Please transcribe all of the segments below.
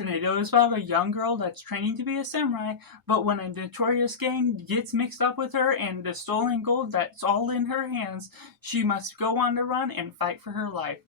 Tornado is about a young girl that's training to be a samurai, but when a notorious gang gets mixed up with her and the stolen gold that's all in her hands, she must go on the run and fight for her life.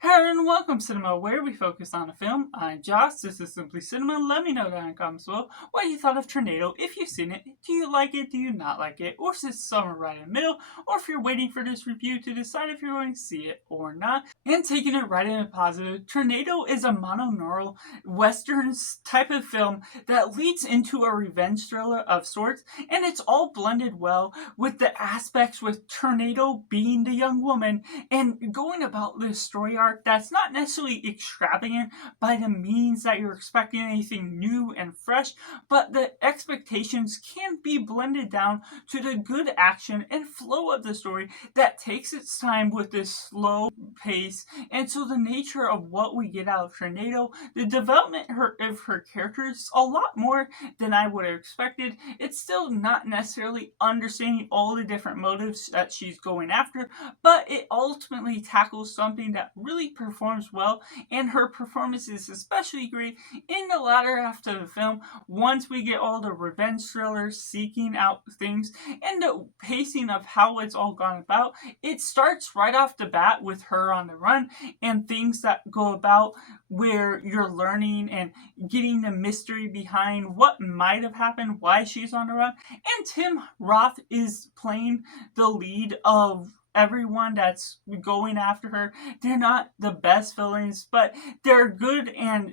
Hello and welcome Cinema, where we focus on a film. I'm Josh, this is Simply Cinema. Let me know down in the comments below what you thought of Tornado. If you've seen it, do you like it, do you not like it, or is it somewhere right in the middle, or if you're waiting for this review to decide if you're going to see it or not. And taking it right in a positive, Tornado is a mononaural western type of film that leads into a revenge thriller of sorts, and it's all blended well with the aspects with Tornado being the young woman and going about this story arc that's not necessarily extravagant by the means that you're expecting anything new and fresh, but the expectations can be blended down to the good action and flow of the story that takes its time with this slow pace. And so the nature of what we get out of Tornado, the development of her characters, a lot more than I would have expected. It's still not necessarily understanding all the different motives that she's going after, but it ultimately tackles something that really performs well, and her performance is especially great in the latter half of the film once we get all the revenge thrillers seeking out things and the pacing of how it's all gone about. It starts right off the bat with her on the run and things that go about where you're learning and getting the mystery behind what might have happened, why she's on the run. And Tim Roth is playing the lead of everyone that's going after her. They're not the best villains, but they're good and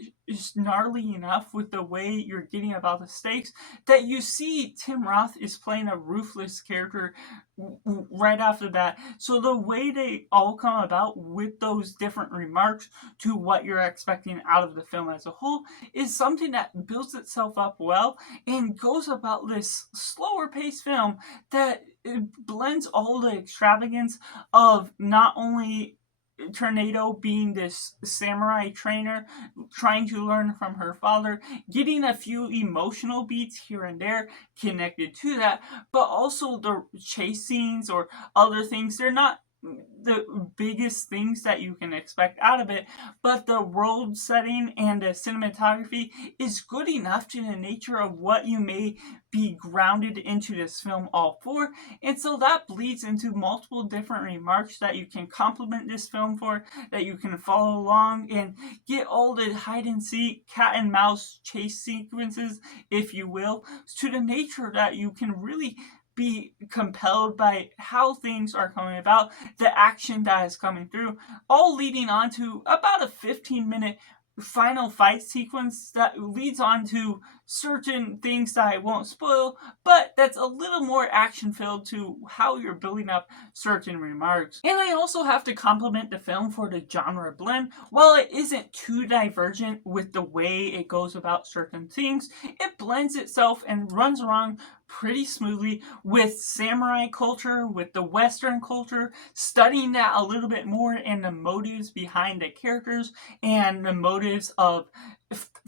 gnarly enough with the way you're getting about the stakes that you see Tim Roth is playing a ruthless character right off the bat. So the way they all come about with those different remarks to what you're expecting out of the film as a whole is something that builds itself up well and goes about this slower paced film that it blends all the extravagance of not only Tornado being this samurai trainer trying to learn from her father, getting a few emotional beats here and there connected to that, but also the chase scenes or other things. They're not the biggest things that you can expect out of it, but the world setting and the cinematography is good enough to the nature of what you may be grounded into this film all for, and so that bleeds into multiple different remarks that you can compliment this film for, that you can follow along and get all the hide and seek, cat and mouse chase sequences, if you will, to the nature that you can really be compelled by how things are coming about, the action that is coming through, all leading on to about a 15-minute final fight sequence that leads on to certain things that I won't spoil, but that's a little more action filled to how you're building up certain remarks. And I also have to compliment the film for the genre blend. While it isn't too divergent with the way it goes about certain things, it blends itself and runs around pretty smoothly with samurai culture, with the Western culture, studying that a little bit more and the motives behind the characters and the motives of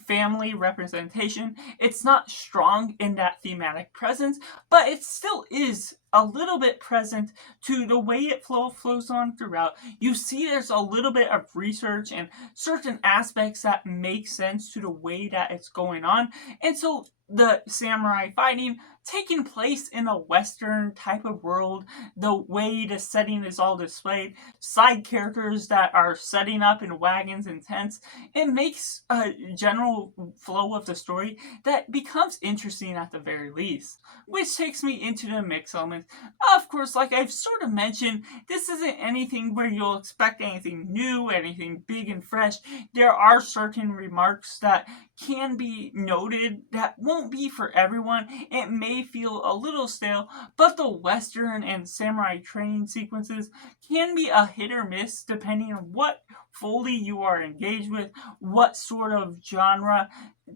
family representation. It's not strong in that thematic presence, but it still is a little bit present to the way it flows on throughout. You see there's a little bit of research and certain aspects that make sense to the way that it's going on, and so the samurai fighting taking place in a Western type of world, the way the setting is all displayed, side characters that are setting up in wagons and tents, it makes a general flow of the story that becomes interesting at the very least. Which takes me into the mix elements. Of course, like I've sort of mentioned, this isn't anything where you'll expect anything new, anything big and fresh. There are certain remarks that can be noted that won't be for everyone. It may feel a little stale, but the Western and samurai training sequences can be a hit or miss depending on what fully you are engaged with, what sort of genre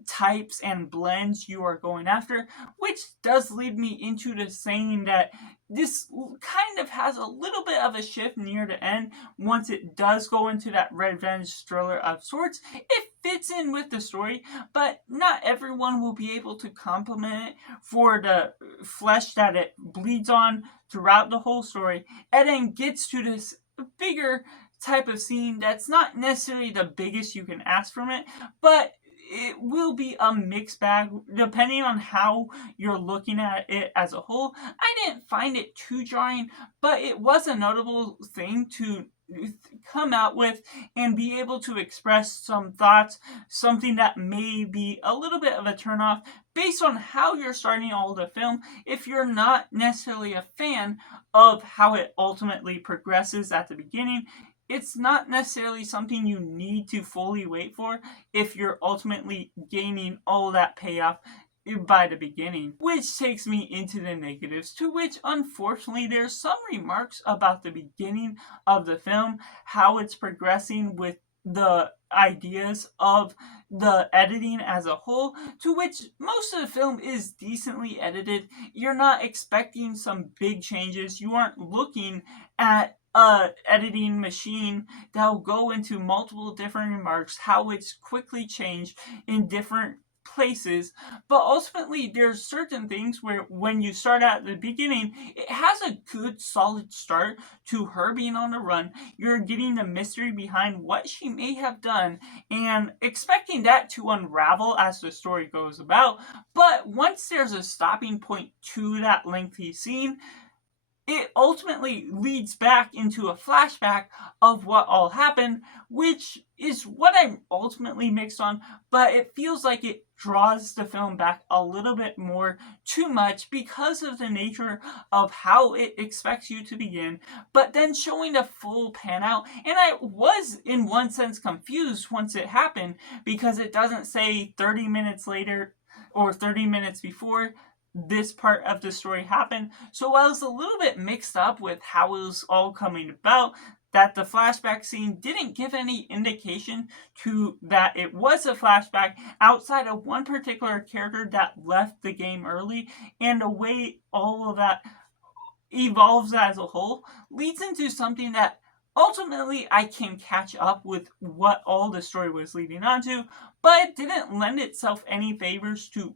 types and blends you are going after, which does lead me into the saying that this kind of has a little bit of a shift near the end. Once it does go into that revenge thriller of sorts, it fits in with the story, but not everyone will be able to compliment it for the flesh that it bleeds on throughout the whole story, and then gets to this bigger type of scene that's not necessarily the biggest you can ask from it, but it will be a mixed bag depending on how you're looking at it as a whole. I didn't find it too jarring, but it was a notable thing to come out with and be able to express some thoughts, something that may be a little bit of a turnoff based on how you're starting all the film. If you're not necessarily a fan of how it ultimately progresses at the beginning, it's not necessarily something you need to fully wait for if you're ultimately gaining all that payoff by the beginning. Which takes me into the negatives, to which unfortunately there's some remarks about the beginning of the film, how it's progressing with the ideas of the editing as a whole, to which most of the film is decently edited. You're not expecting some big changes. You aren't looking at a editing machine that'll go into multiple different remarks, how it's quickly changed in different places. But ultimately there's certain things where when you start at the beginning, it has a good solid start to her being on the run. You're getting the mystery behind what she may have done and expecting that to unravel as the story goes about. But once there's a stopping point to that lengthy scene, it ultimately leads back into a flashback of what all happened, which is what I'm ultimately mixed on, but it feels like it draws the film back a little bit more too much because of the nature of how it expects you to begin, but then showing the full pan out. And I was, in one sense, confused once it happened because it doesn't say 30 minutes later or 30 minutes before this part of the story happened. So I was a little bit mixed up with how it was all coming about, that the flashback scene didn't give any indication to that it was a flashback outside of one particular character that left the game early, and the way all of that evolves as a whole leads into something that ultimately I can catch up with what all the story was leading on to, but it didn't lend itself any favors to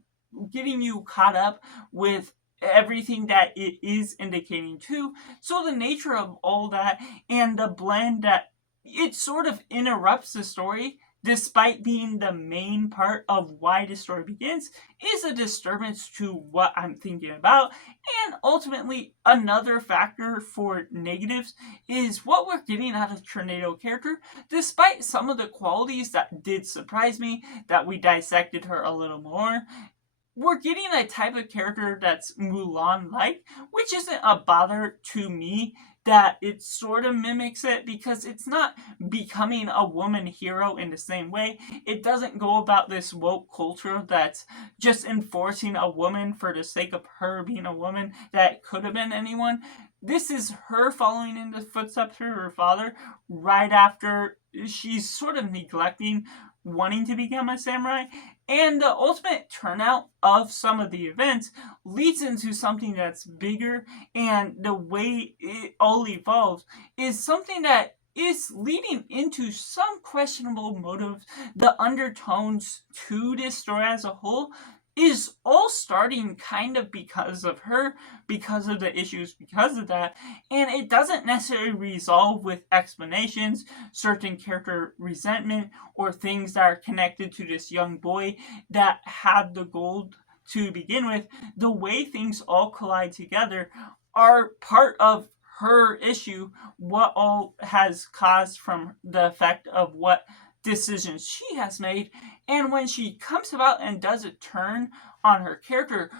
getting you caught up with everything that it is indicating to. So the nature of all that and the blend that it sort of interrupts the story despite being the main part of why the story begins is a disturbance to what I'm thinking about. And ultimately, another factor for negatives is what we're getting out of Tornado character. Despite some of the qualities that did surprise me, that we dissected her a little more, we're getting a type of character that's Mulan-like, which isn't a bother to me that it sort of mimics it, because it's not becoming a woman hero in the same way. It doesn't go about this woke culture that's just enforcing a woman for the sake of her being a woman that could have been anyone. This is her following in the footsteps of her father right after she's sort of neglecting wanting to become a samurai. And the ultimate turnout of some of the events leads into something that's bigger, and the way it all evolves is something that is leading into some questionable motives. The undertones to this story as a whole is all starting kind of because of her, because of the issues, because of that, and it doesn't necessarily resolve with explanations, certain character resentment, or things that are connected to this young boy that had the gold to begin with. The way things all collide together are part of her issue, what all has caused from the effect of what decisions she has made. And when she comes about and does a turn on her character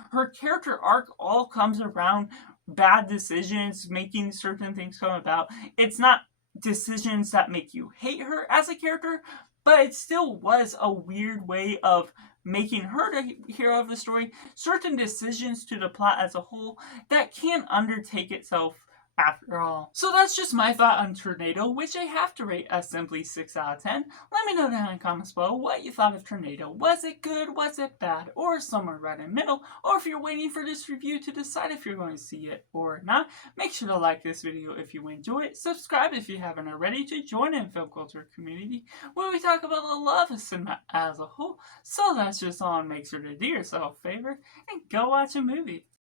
arc all comes around bad decisions, making certain things come about. It's not decisions that make you hate her as a character, but it still was a weird way of making her the hero of the story. Certain decisions to the plot as a whole that can undertake itself after all. So that's just my thought on Tornado, which I have to rate a simply 6 out of 10. Let me know down in the comments below what you thought of Tornado. Was it good? Was it bad? Or somewhere right in the middle? Or if you're waiting for this review to decide if you're going to see it or not, make sure to like this video if you enjoy it. Subscribe if you haven't already to join in film culture community where we talk about the love of cinema as a whole. So that's just all, and make sure to do yourself a favor and go watch a movie.